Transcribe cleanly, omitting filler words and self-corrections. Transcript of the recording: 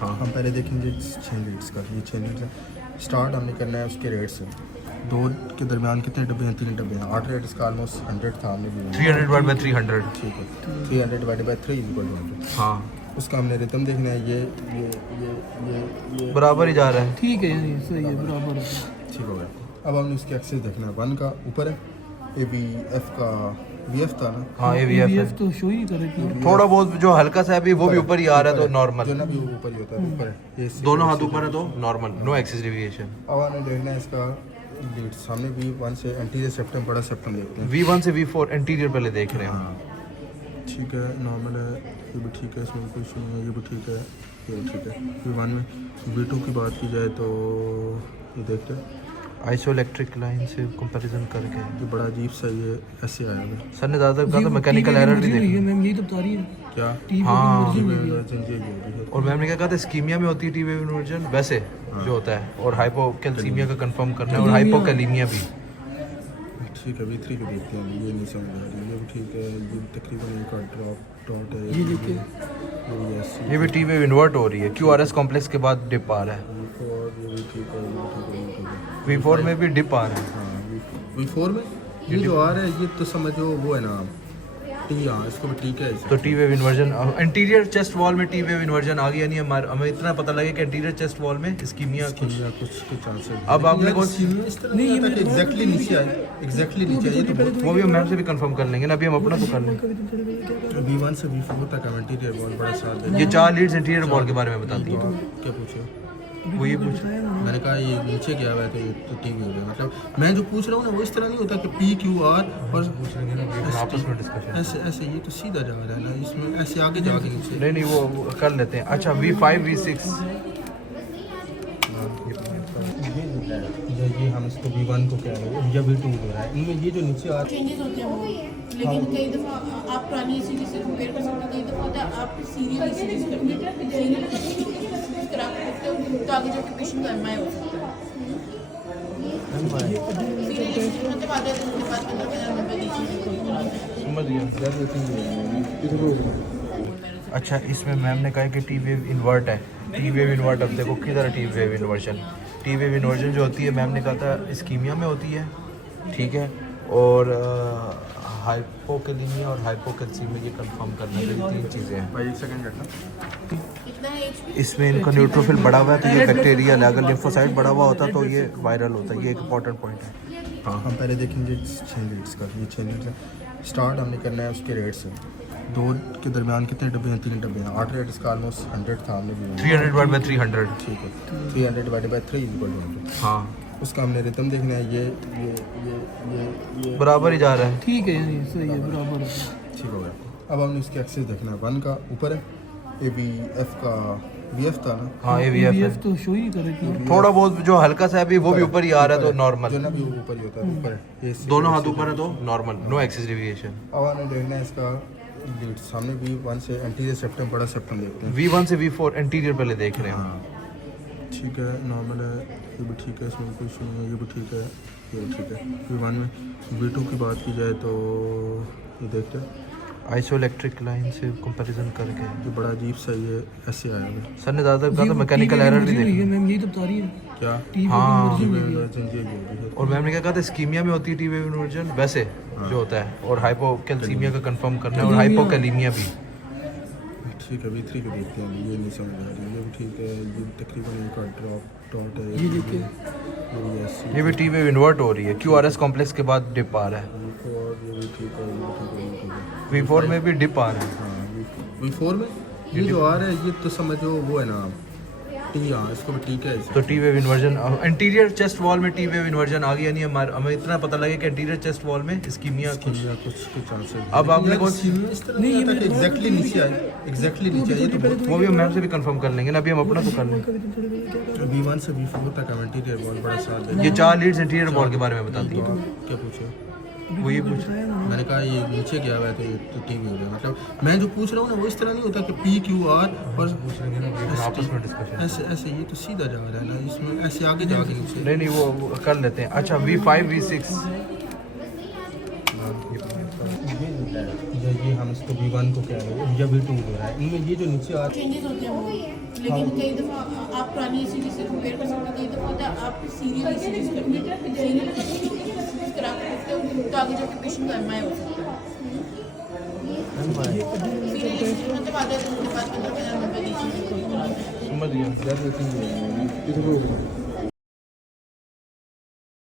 हाँ हम पहले देखेंगे 6 लीट्स का। ये 6 लीट्स है। स्टार्ट हमने करना है उसके रेट से। 2 के दरमियान कितने डब्बे हैं? 3 डब्बे हैं। 8 रेट इसका ऑलमोस्ट 100 था। हमने 300 डिवाइड बाय 300। ठीक है, 300 डिवाइड बाई 3 इक्वल 100। हाँ उसका हमने रिदम देखना है। ये बराबर ही जा रहा है। ठीक है यार, सही है, बराबर है। ठीक हो गया। अब हमने उसके एक्सेस देखना है। 1 का ऊपर है, ABF का VF था ना। हाँ AVF है। तो शो ही नहीं कर रही। थोड़ा बहुत जो हल्का सा है अभी वो भी ऊपर ही आ रहा है तो नॉर्मल। जो ना भी ऊपर ही होता है, ऊपर है। ये दोनों हाथ ऊपर है तो नॉर्मल, नो एक्सेस डेविएशन। अब हमें देखना है इसका लीड। सामने V1 से एंटीरियर सेप्टम, बड़ा सेप्टम देखते हैं। V1 से V4 इंटीरियर पहले देख रहे हैं। हाँ ठीक है, नॉर्मल है। ये भी ठीक है, इसमें कोई इशू नहीं है। ये भी ठीक है, ये भी ठीक है। V1 में V2 की बात की जाए तो ये देखते हैं आइसोइलेक्ट्रिक लाइन से कंपैरिजन करके ये बड़ा अजीब सा ये ऐसे आया है। सर ने ज़्यादातर कहा था मैकेनिकल एरर भी देखी। मैम यही तो बता रही है। क्या? हाँ हाँ और मैम ने क्या कहा था स्कीमिया में होती है टी वेव इन्वर्जन वैसे जो होता है, और हाइपोकैल्सीमिया का कंफर्म करना है, और हाइपोकैलीमिया भी। ठीक है, V3 को देखते हैं। ये नहीं समझ आ रही। ये भी ठीक है, ये तकरीबन एक ड्रॉप डॉट है। ये देखिए, ये भी टी वेव इन्वर्ट हो रही है, QRS कॉम्प्लेक्स के बाद डिप आ रहा है। ये भी ठीक है, ये भी ठीक है, ये भी ठीक है। V4 में भी डिप आ रहा है। हाँ V4 में ये जो आ रहा है, ये तो समझो वो है ना T। हाँ इसको भी ठीक है। तो T wave inversion interior chest wall में टी वेव इन्वर्जन आ गया। नहीं हमें इतना पता लगे कि इंटीरियर चेस्ट वॉल में इस्कीमिया कुछ चांसेस। अब आपने कौन सी नहीं ये एग्जैक्टली नीचे आए, एग्जैक्टली नीचे आए। तो वो भी हम मैम से भी कंफर्म कर लेंगे ना, अभी हम अपना तो कर लेंगे। V1 से V4 तक है इंटीरियर वॉल बड़ा साथ है। ये 4 लीड्स इंटीरियर वॉल के बारे में बताती तो है। आप क्या पूछे? वो ये पूछ मैंने कहा ये नीचे गया हुआ है तो ये तो टीवी हो गया। मतलब मैं जो पूछ रहा हूँ ना वो इस तरह नहीं होता कि PQR और आपस में डिस्कशन। ऐसे ऐसे ये तो सीधा जा रहा है ना, इसमें ऐसे आगे जाके नीचे। नहीं वो कर लेते हैं। अच्छा V5 V6 ये हम इसको V1 को कह रहे हैं या V2 हो रहा है। इनमें ये जो नीचे आ चेंजेस होते हैं वो, लेकिन कई दफ़ा आप पुरानी ECG से कंपेयर कर सकते हैं। कई दफ़ा होता है आप सीरियल ECG करते हैं, सीरियल खराब करते हो तो आगे जाके पेशेंट का MI हो सकता है। सीरियल ECG मतलब आधे दिन के बाद 15 मिनट ECG समझ गया। अच्छा इसमें मैम ने कहा कि टी वेव इन्वर्ट है। टी वेव इन्वर्ट अब देखो किधर T wave inversion. T wave inversion जो होती है मैम ने कहा था इस्कीमिया में होती है, ठीक है, और हाइपोकैलीमिया और हाइपोकैल्सीमिया ये कंफर्म करना है। ये 3 चीज़ें हैं। भाई 1 सेकंड करना। कितना है HP? इसमें इनका न्यूट्रोफिल बढ़ा हुआ है तो ये बैक्टीरियल है। अगर लिम्फोसाइट बढ़ा हुआ होता तो ये वायरल होता है। ये एक इंपॉर्टेंट पॉइंट है। हाँ हम पहले देखेंगे 6 लीट्स का। ये 6 लीट्स है। स्टार्ट हमने करना है उसके रेट से। 2 के दरमियान कितने डब्बे हैं? 3 डब्बे हैं। 8 रेट इसका ऑलमोस्ट 100 था। हमने 300 डिवाइड बाय 300। ठीक है, 300 डिवाइड बाई 3 इक्वल 100। हाँ उसका हमने रिदम देखना है। ये बराबर ही जा रहा है। ठीक है यार, सही है, बराबर है। ठीक हो गया। अब हमने उसके एक्सेस देखना है। 1 का ऊपर है, ABF का VF था ना। हाँ AVF है। तो शो ही नहीं कर रही। थोड़ा बहुत जो हल्का सा है अभी वो भी ऊपर ही आ रहा है तो जो नॉर्मल। ना भी ऊपर ही होता है, ऊपर है। ये दोनों हाथ ऊपर है तो नॉर्मल, नो एक्सेस डेविएशन। अब हमें देखना है इसका लीड। सामने V1 से एंटीरियर सेप्टम, बड़ा सेप्टम देखते हैं। V1 से V4 इंटीरियर पहले देख रहे हैं। हाँ ठीक है, नॉर्मल है। ये भी ठीक है, इसमें कोई इशू नहीं है। ये भी ठीक है, ये भी ठीक है। V1 में V2 की बात की जाए तो ये देखते हैं आइसोइलेक्ट्रिक लाइन से कंपैरिजन करके ये बड़ा अजीब सा ये ऐसे आया है। सर ने ज़्यादातर कहा था मैकेनिकल एरर भी देखी। मैम यही तो बता रही है। क्या? हाँ हाँ और मैम ने क्या कहा था स्कीमिया में होती है टी वेव इन्वर्जन वैसे जो होता है, और हाइपोकैल्सीमिया का कंफर्म करना है, और हाइपोकैलीमिया भी। ठीक है, V3 को देखते हैं। ये नहीं समझ आ रही। ये भी ठीक है, ये तकरीबन एक ड्रॉप डॉट है। ये देखिए, ये भी टी वेव इन्वर्ट हो रही है, QRS कॉम्प्लेक्स के बाद डिप आ रहा है। ये भी ठीक है, ये भी ठीक है, ये भी ठीक है। V4 में भी डिप आ रहा है। हाँ V4 में ये जो आ रहा है, ये तो समझो वो है ना T। हाँ इसको भी ठीक है। तो T wave inversion interior chest wall में टी वेव इन्वर्जन आ गया। नहीं हमें इतना पता लगे कि इंटीरियर चेस्ट वॉल में इस्कीमिया कुछ कुछ चांसेस। अब आपने कौन सी नहीं ये एग्जैक्टली नीचे आए, एग्जैक्टली नीचे आए। तो वो भी हम मैम से भी कंफर्म कर लेंगे ना, अभी हम अपना तो कर लेंगे। V1 से V4 तक है इंटीरियर वॉल बड़ा साथ है। ये 4 लीड्स इंटीरियर वॉल के बारे में बताती तो है। आप क्या पूछे? वो ये पूछ मैंने कहा ये नीचे गया हुआ है तो ये तो टीवी हो गया। मतलब मैं जो पूछ रहा हूँ ना वो इस तरह नहीं होता कि PQR और आपस में डिस्कशन। ऐसे ऐसे ये तो सीधा जा रहा है ना, इसमें ऐसे आगे जाके नीचे। नहीं वो कर लेते हैं। अच्छा V5 V6 ये हम इसको V1 को कह रहे हैं या V2 हो रहा है। इनमें ये जो नीचे आ चेंजेस होते हैं वो, लेकिन कई दफ़ा आप पुरानी सीरीज से कंपेयर कर सकते हो, कई दफ़ा होता है आप सीरियल सीरीज करते हो, सीरियल खराब करते हो तो आगे जाके पेशेंट का एमआई हो सकता है। सीरियल मतलब आधे दिन के बाद 15 मिनट में नीचे समझ गया। That's the thing.